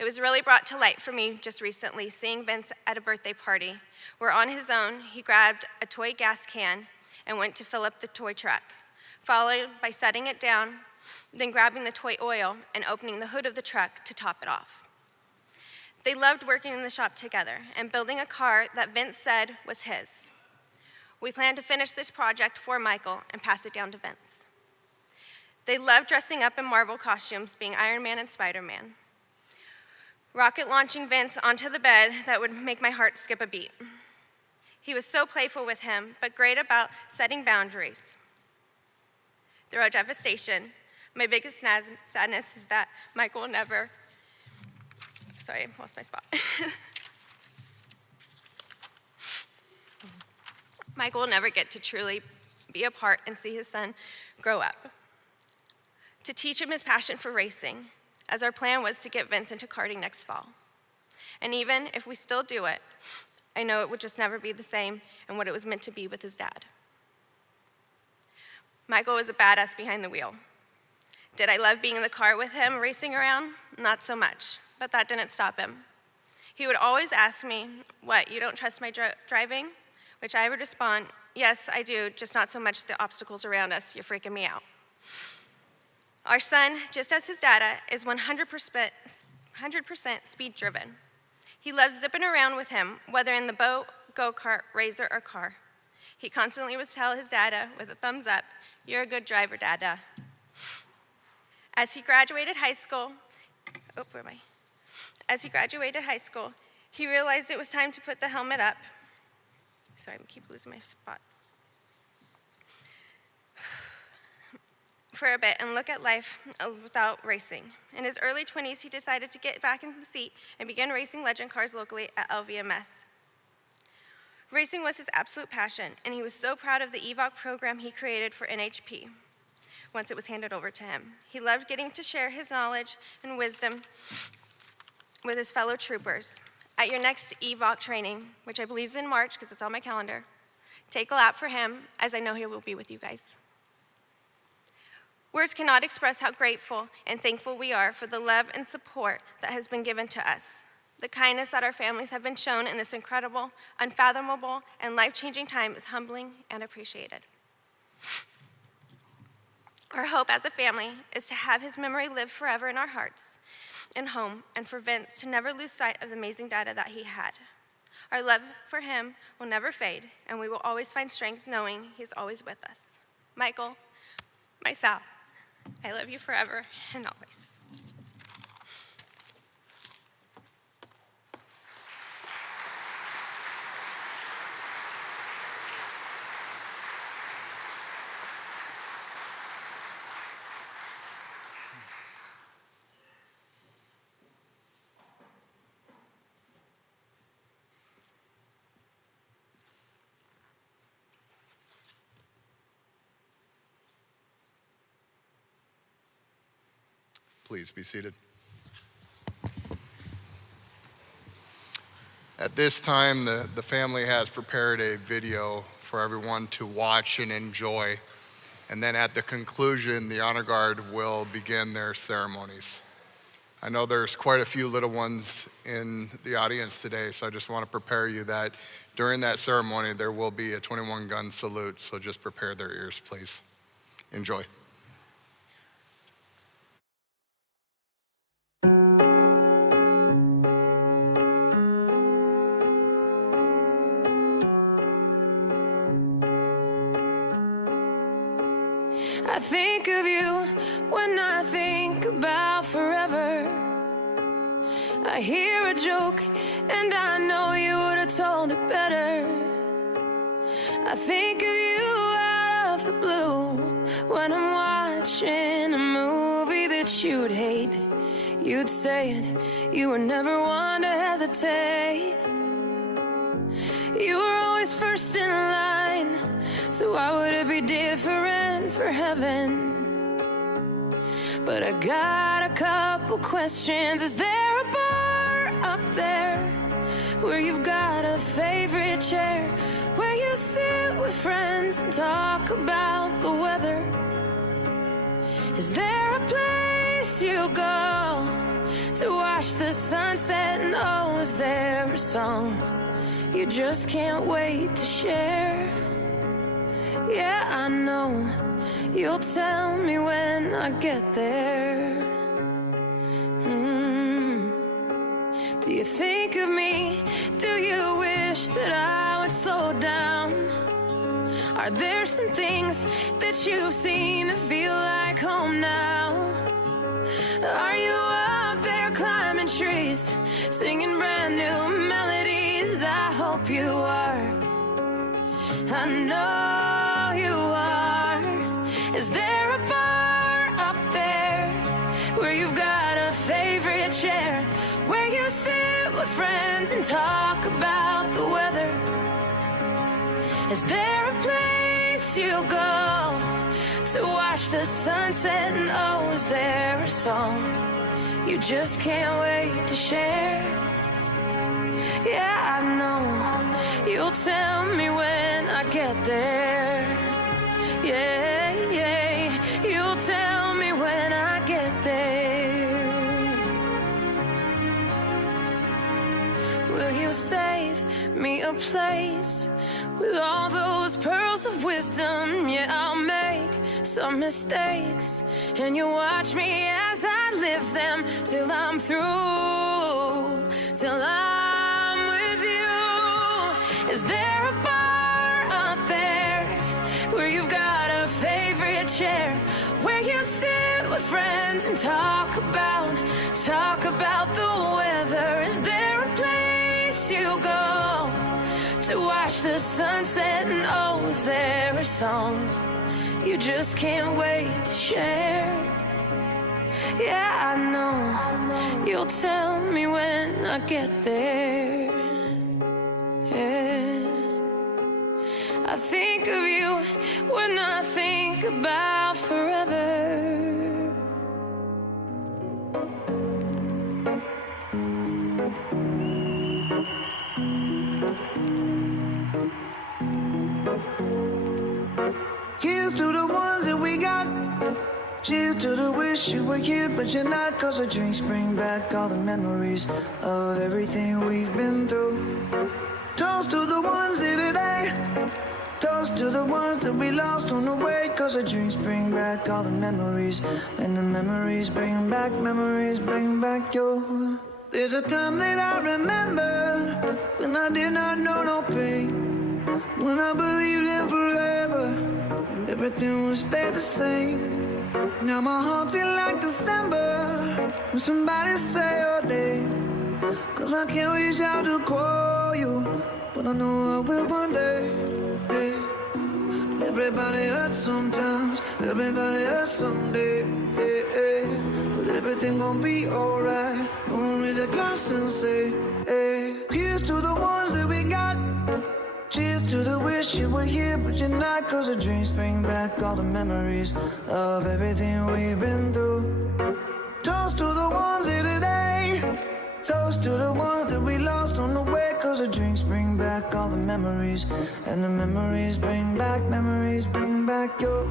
It was really brought to light for me just recently seeing Vince at a birthday party where on his own he grabbed a toy gas can and went to fill up the toy truck, followed by setting it down, then grabbing the toy oil and opening the hood of the truck to top it off. They loved working in the shop together and building a car that Vince said was his. We planned to finish this project for Michael and pass it down to Vince. They loved dressing up in Marvel costumes, being Iron Man and Spider-Man. Rocket launching Vince onto the bed that would make my heart skip a beat. He was so playful with him, but great about setting boundaries. Through our devastation, my biggest sadness is that Michael will never, sorry, I lost my spot. Michael will never get to truly be a part and see his son grow up. To teach him his passion for racing, as our plan was to get Vince into karting next fall. And even if we still do it, I know it would just never be the same and what it was meant to be with his dad. Michael was a badass behind the wheel. Did I love being in the car with him, racing around? Not so much, but that didn't stop him. He would always ask me, "What, you don't trust my driving?" Which I would respond, "Yes, I do, just not so much the obstacles around us. You're freaking me out." Our son, just as his dada, is 100% speed driven. He loves zipping around with him, whether in the boat, go-kart, razor, or car. He constantly would tell his dada with a thumbs up, "You're a good driver, dada." As he graduated high school, he realized it was time to put the helmet up. Sorry, I keep losing my spot. For a bit and look at life without racing. In his early 20s, he decided to get back into the seat and began racing legend cars locally at LVMS. Racing was his absolute passion, and he was so proud of the EVOC program he created for NHP once it was handed over to him. He loved getting to share his knowledge and wisdom with his fellow troopers. At your next EVOC training, which I believe is in March because it's on my calendar, take a lap for him, as I know he will be with you guys. Words cannot express how grateful and thankful we are for the love and support that has been given to us. The kindness that our families have been shown in this incredible, unfathomable, and life-changing time is humbling and appreciated. Our hope as a family is to have his memory live forever in our hearts and home, and for Vince to never lose sight of the amazing dad that he had. Our love for him will never fade, and we will always find strength knowing he's always with us. Michael, my Sal, I love you forever and always. Please be seated. At this time, the family has prepared a video for everyone to watch and enjoy. And then at the conclusion, the honor guard will begin their ceremonies. I know there's quite a few little ones in the audience today, so I just want to prepare you that during that ceremony, there will be a 21-gun salute, so just prepare their ears, please. Enjoy. I think of you when I think about forever. I hear a joke and I know you would have told it better. I think of you out of the blue when I'm watching a movie that you'd hate. You'd say it, you were never one to hesitate. You were always first in line, so why would it be different for heaven? But I got a couple questions. Is there a bar up there where you've got a favorite chair, where you sit with friends and talk about the weather? Is there a place you go to watch the sunset? And oh, is there a song you just can't wait to share? Yeah, I know you'll tell me when I get there. Do you think of me? Do you wish that I would slow down? Are there some things that you've seen that feel like home now? Are you up there climbing trees, singing brand new melodies? I hope you are. I know you are. Is there a bar up there where you've got a favorite chair, where you sit with friends and talk about the weather? Is there a place you go to watch the sunset? And oh, is there a song you just can't wait to share? Yeah, I know you'll tell me when I get there. Yeah, yeah, you'll tell me when I get there. Will you save me a place with all those pearls of wisdom? Yeah, I'll make some mistakes, and you watch me as I live them till I'm through, till I'm with you. Is there a bar up there where you've got a favorite chair, where you sit with friends and talk about the weather? Is there a place you go to watch the sunset? And oh, is there a song you just can't wait to share? Yeah, I know you'll tell me when I get there. Yeah. I think of you when I think about forever. Here's to the ones that we got, Cheers to the wish you were here, but you're not. Cause the drinks bring back all the memories of everything we've been through. Toast to the ones here today. Toast to the ones that we lost on the way. Cause the drinks bring back all the memories. And the memories bring back your. There's a time that I remember when I did not know no pain. When I believed in forever and everything would stay the same. Now my heart feel like December when somebody say your name. Cause I can't reach out to call you, but I know I will one day. Hey. Everybody hurts sometimes, everybody hurts someday. Hey, hey. But everything gon' be alright. Gonna raise a glass and say, hey. Here's to the ones that we got. Cheers to the wish you were here, but you're not. Cause the drinks bring back all the memories of everything we've been through. Toast to the ones here today. Toast to the ones that we lost on the way. Cause the drinks bring back all the memories. And the memories bring back your. Memories bring back your.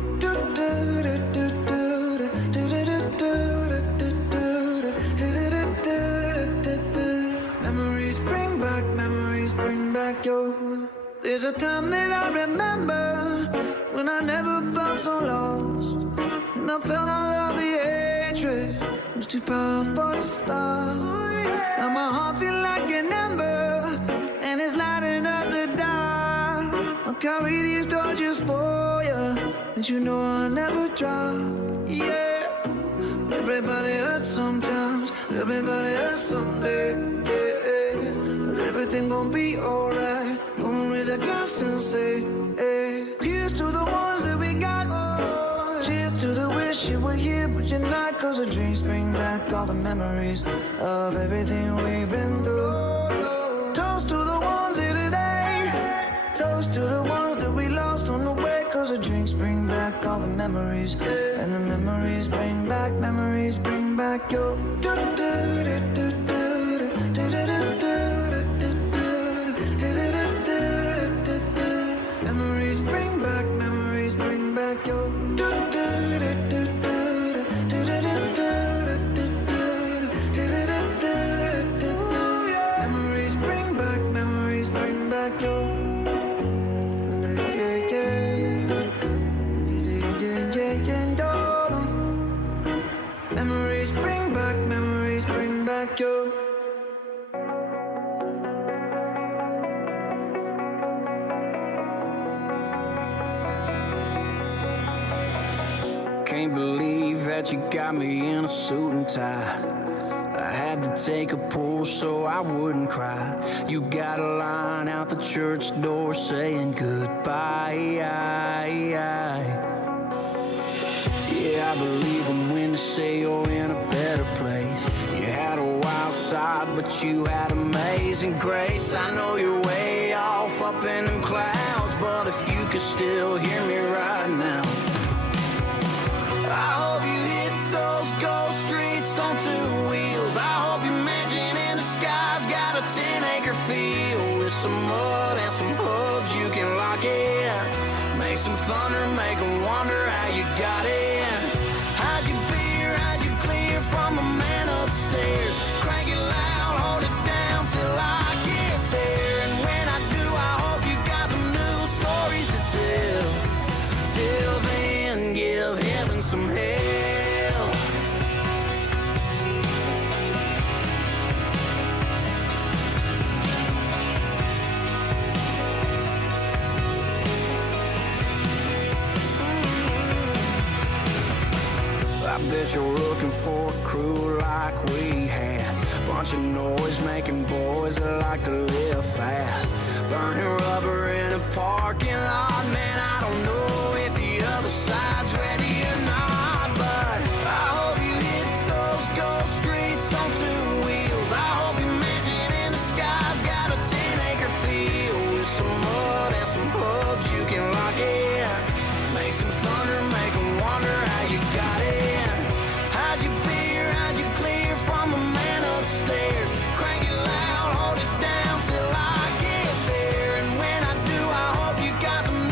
There's a time that I remember when I never felt so lost. And I felt all of the hatred was too powerful to stop. Now my heart feel like an ember and it's lighting up the dark. I'll carry these torches for you that you know I'll never drop. Yeah. Everybody hurts sometimes, everybody hurts someday. Yeah, yeah. But everything gon' be alright. Gonna raise a glass and say, hey. Here's to the ones that we got. Cheers to the wish you were here, but you're not. Cause the drinks bring back all the memories of everything we've been through. Toast to the ones here today. Toast to the ones that we lost on the way. Cause the drinks bring back all the memories. And the memories bring back your. Memories bring back your. Memories bring back your. Memories bring back your. Can't believe that you got me in a suit and tie. I had to take a pull so I wouldn't cry. You got a line out the church door saying goodbye. Yeah, I believe them when they say you're in a better place. You had a wild side, but you had amazing grace. I know you're way off up in them clouds, but if you could still hear me right now, I hope you hit those ghost streets on 2 wheels. I hope your mansion in the sky's got a 10-acre field with some mud and some hubs you can lock in. Make some thunder, make 'em wonder how you got in. Hide your beer, hide your clear from the man upstairs. Crank it loud, hold it down till I get there. And when I do, I hope you got some new stories to tell. Till then, give heaven some hell. I bet you're looking for a crew like we had. Bunch of noise making boys that like to live fast. Burning rubber in a parking lot. Man, I don't know if the other side's ready or not, but I hope you hit those ghost streets on 2 wheels. I hope your mansion in the sky's got a 10-acre field with some mud and some hubs you can lock in. Make some thunder, make 'em wonder how you got in. Hide your beer, hide your clear from the man upstairs. Crank it loud, hold it down till I get there. And when I do, I hope you got some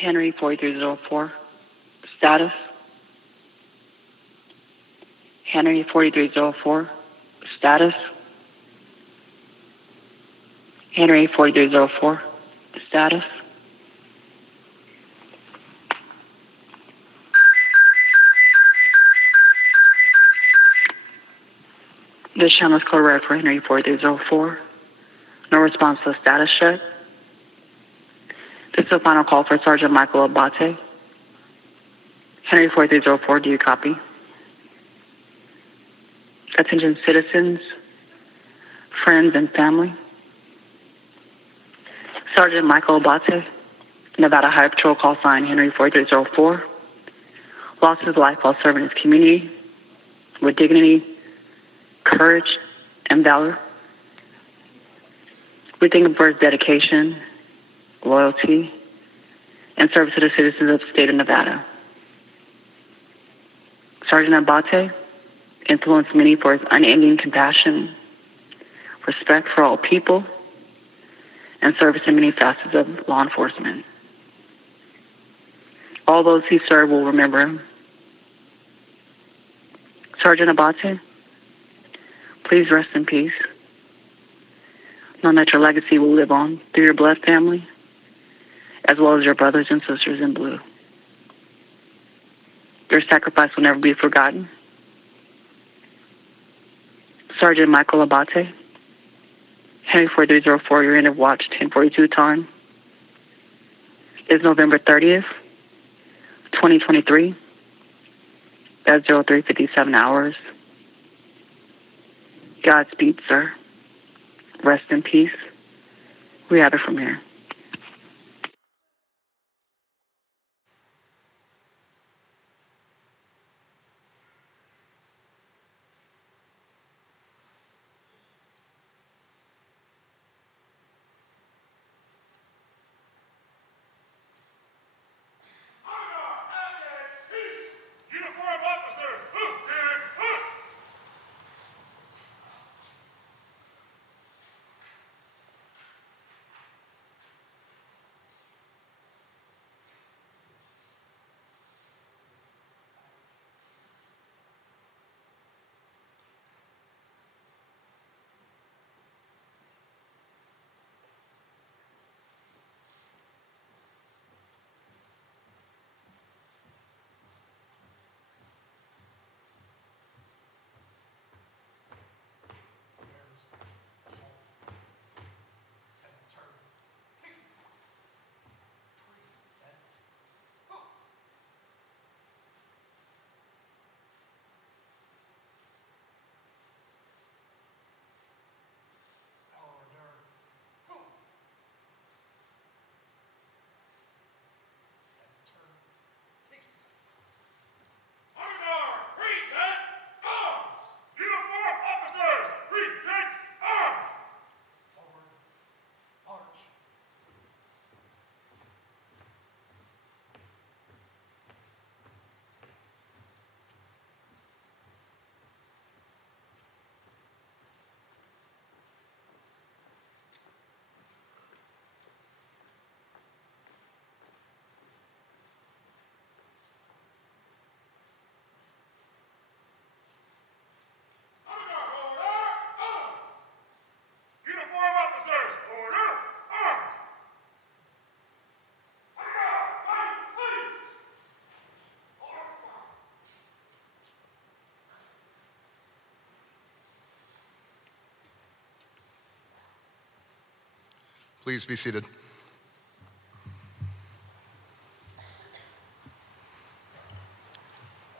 Henry 4304. Status. Henry 4304. Status. Henry 4304. Status. This channel is code red for Henry 4304. No response to the status check. This is the final call for Sergeant Michael Abbate. Henry 4304, do you copy? Attention citizens, friends, and family. Sergeant Michael Abbate, Nevada High Patrol call sign Henry 4304, lost his life while serving his community with dignity, courage, and valor. We thank him for his dedication, loyalty, and service to the citizens of the state of Nevada. Sergeant Abbate influenced many for his unending compassion, respect for all people, and service in many facets of law enforcement. All those he served will remember him. Sergeant Abbate, please rest in peace. Know that your legacy will live on through your blood family, as well as your brothers and sisters in blue. Your sacrifice will never be forgotten. Sergeant Michael Abbate, Henry 4304, your end of watch 1042 time is November 30th, 2023 at 03:57 hours. Godspeed, sir. Rest in peace. We have it from here. Uniform officers, hooked and hooked! Please be seated.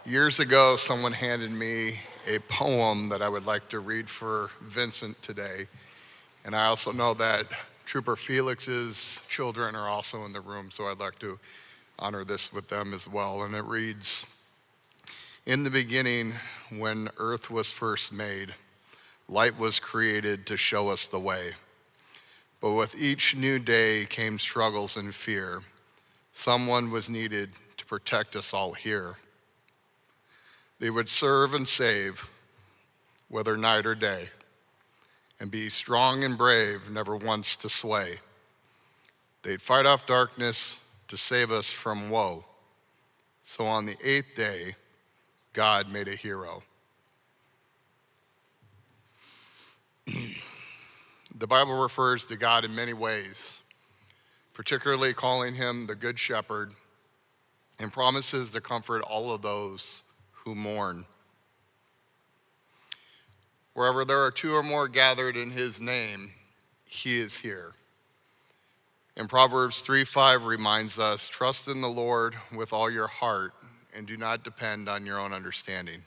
Years ago, someone handed me a poem that I would like to read for Vincent today. And I also know that Trooper Felix's children are also in the room, so I'd like to honor this with them as well. And it reads, "In the beginning, when earth was first made, light was created to show us the way. But with each new day came struggles and fear. Someone was needed to protect us all here. They would serve and save, whether night or day, and be strong and brave, never once to sway. They'd fight off darkness, to save us from woe. So on the 8th day, God made a hero. The Bible refers to God in many ways, particularly calling him the Good Shepherd, and promises to comfort all of those who mourn. Wherever there are two or more gathered in his name, he is here. And Proverbs 3:5 reminds us, trust in the Lord with all your heart and do not depend on your own understanding.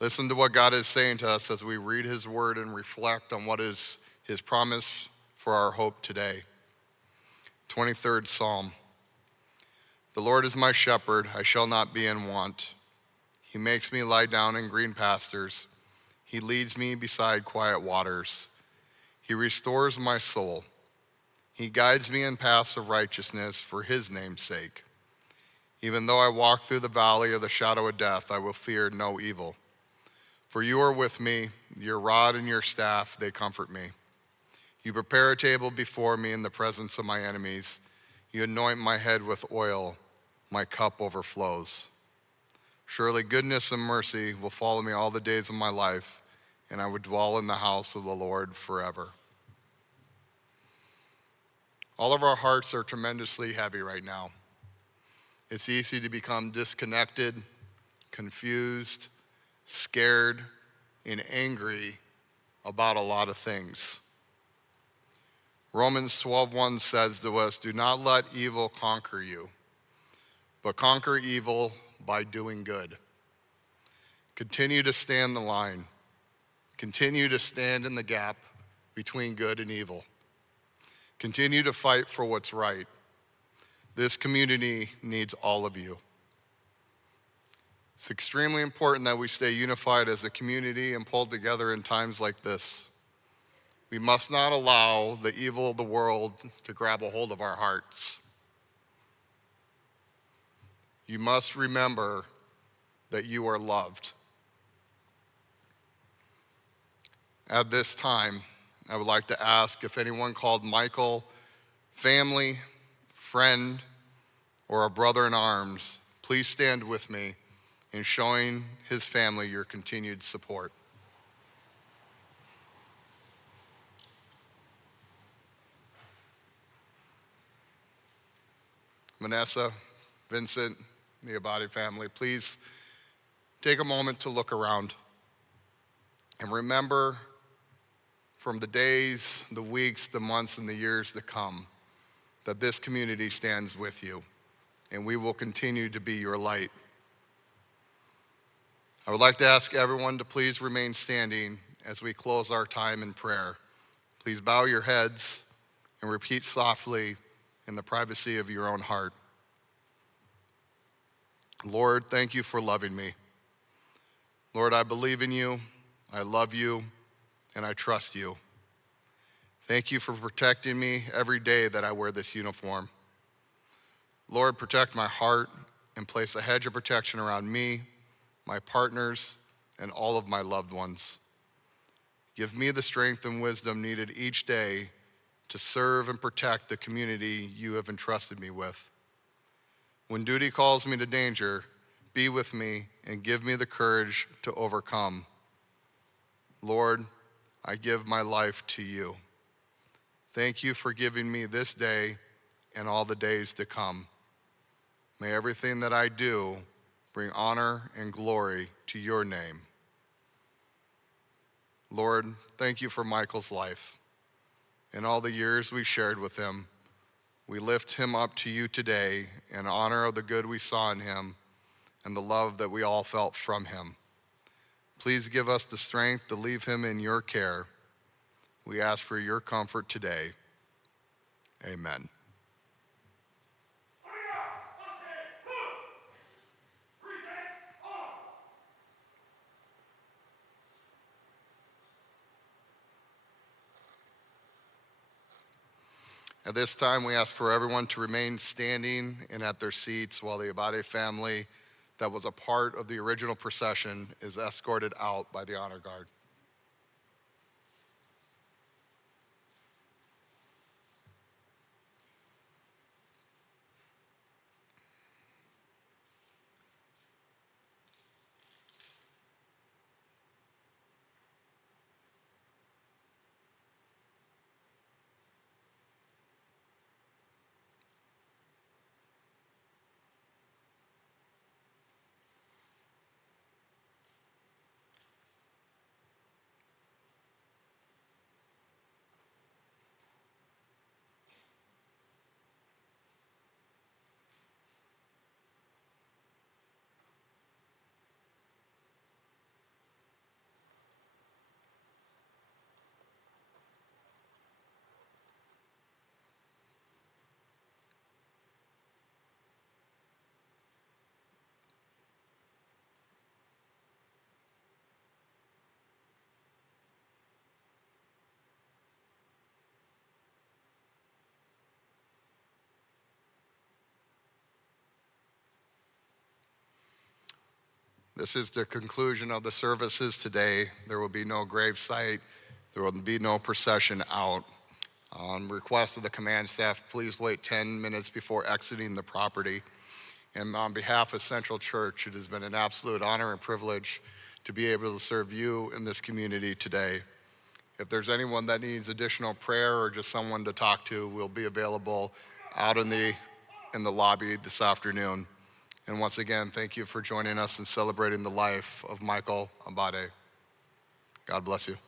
Listen to what God is saying to us as we read his word and reflect on what is his promise for our hope today. 23rd Psalm. The Lord is my shepherd, I shall not be in want. He makes me lie down in green pastures. He leads me beside quiet waters. He restores my soul. He guides me in paths of righteousness for his name's sake. Even though I walk through the valley of the shadow of death, I will fear no evil. For you are with me, your rod and your staff, they comfort me. You prepare a table before me in the presence of my enemies. You anoint my head with oil, my cup overflows. Surely goodness and mercy will follow me all the days of my life, and I would dwell in the house of the Lord forever. All of our hearts are tremendously heavy right now. It's easy to become disconnected, confused, scared, and angry about a lot of things. Romans 12:1 says to us, do not let evil conquer you, but conquer evil by doing good. Continue to stand the line. Continue to stand in the gap between good and evil. Continue to fight for what's right. This community needs all of you. It's extremely important that we stay unified as a community and pulled together in times like this. We must not allow the evil of the world to grab a hold of our hearts. You must remember that you are loved. At this time, I would like to ask if anyone called Michael family, friend, or a brother in arms, please stand with me in showing his family your continued support. Vanessa, Vincent, the Abbate family, please take a moment to look around and remember from the days, the weeks, the months, and the years to come that this community stands with you, and we will continue to be your light. I would like to ask everyone to please remain standing as we close our time in prayer. Please bow your heads and repeat softly in the privacy of your own heart. Lord, thank you for loving me. Lord, I believe in you, I love you, and I trust you. Thank you for protecting me every day that I wear this uniform. Lord, protect my heart and place a hedge of protection around me, my partners, and all of my loved ones. Give me the strength and wisdom needed each day to serve and protect the community you have entrusted me with. When duty calls me to danger, be with me and give me the courage to overcome. Lord, I give my life to you. Thank you for giving me this day and all the days to come. May everything that I do bring honor and glory to your name. Lord, thank you for Michael's life and all the years we shared with him. We lift him up to you today in honor of the good we saw in him and the love that we all felt from him. Please give us the strength to leave him in your care. We ask for your comfort today. Amen. At this time, we ask for everyone to remain standing and at their seats while the Abbate family that was a part of the original procession is escorted out by the honor guard. This is the conclusion of the services today. There will be no grave site. There will be no procession out. On request of the command staff, please wait 10 minutes before exiting the property. And on behalf of Central Church, it has been an absolute honor and privilege to be able to serve you in this community today. If there's anyone that needs additional prayer or just someone to talk to, we'll be available out in the lobby this afternoon. And once again, thank you for joining us and celebrating the life of Michael Abbate. God bless you.